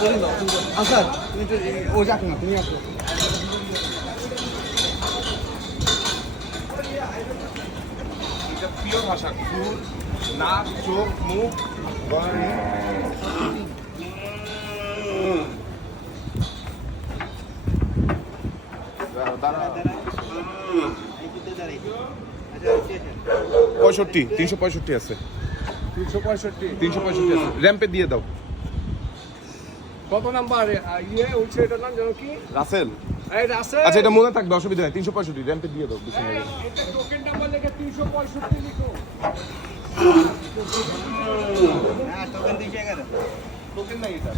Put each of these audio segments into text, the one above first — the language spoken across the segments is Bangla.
করব আচ্ছা তুমি তো ও না, তুমি আসো। প্রিয় ভাষা। সুর, নাক, চোখ, মুখ, গলা পঁয়ষট্টি তিনশো পঁয়ষট্টি আছে। তিনশো পঁয়ষট্টি। তিনশো পঁয়ষট্টি আছে। র্যাম্পে দিয়ে দাও। কত নাম্বার? ইয়ে উঠছে এটার নাম যেন কি? রাসেল এই রাসেল আচ্ছা এটা মনে থাকবে অসুবিধা নেই। তিনশো পঁয়ষট্টি র্যাম্পে দিয়ে দাও। টোকেন নাম্বার লেখে তিনশো পঁয়ষট্টি লিখো। টোকেন নাই এটা।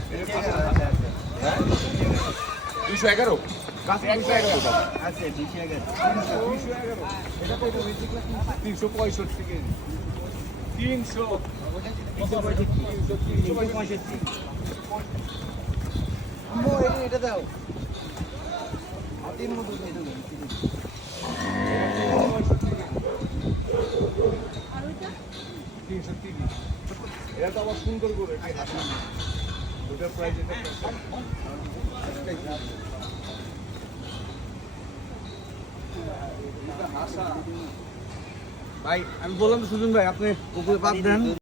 দুইশো এগারো? তিনশো পঁয়ষট্টি কেজি। তিনশো এটা দাও। হাতির মতো তিনশো তিরিশ। এটা তো আবার সুন্দর করে। ওটার প্রাইস এটা ভাই আমি বললাম সুজন ভাই আপনি উপরে বাদ দেন।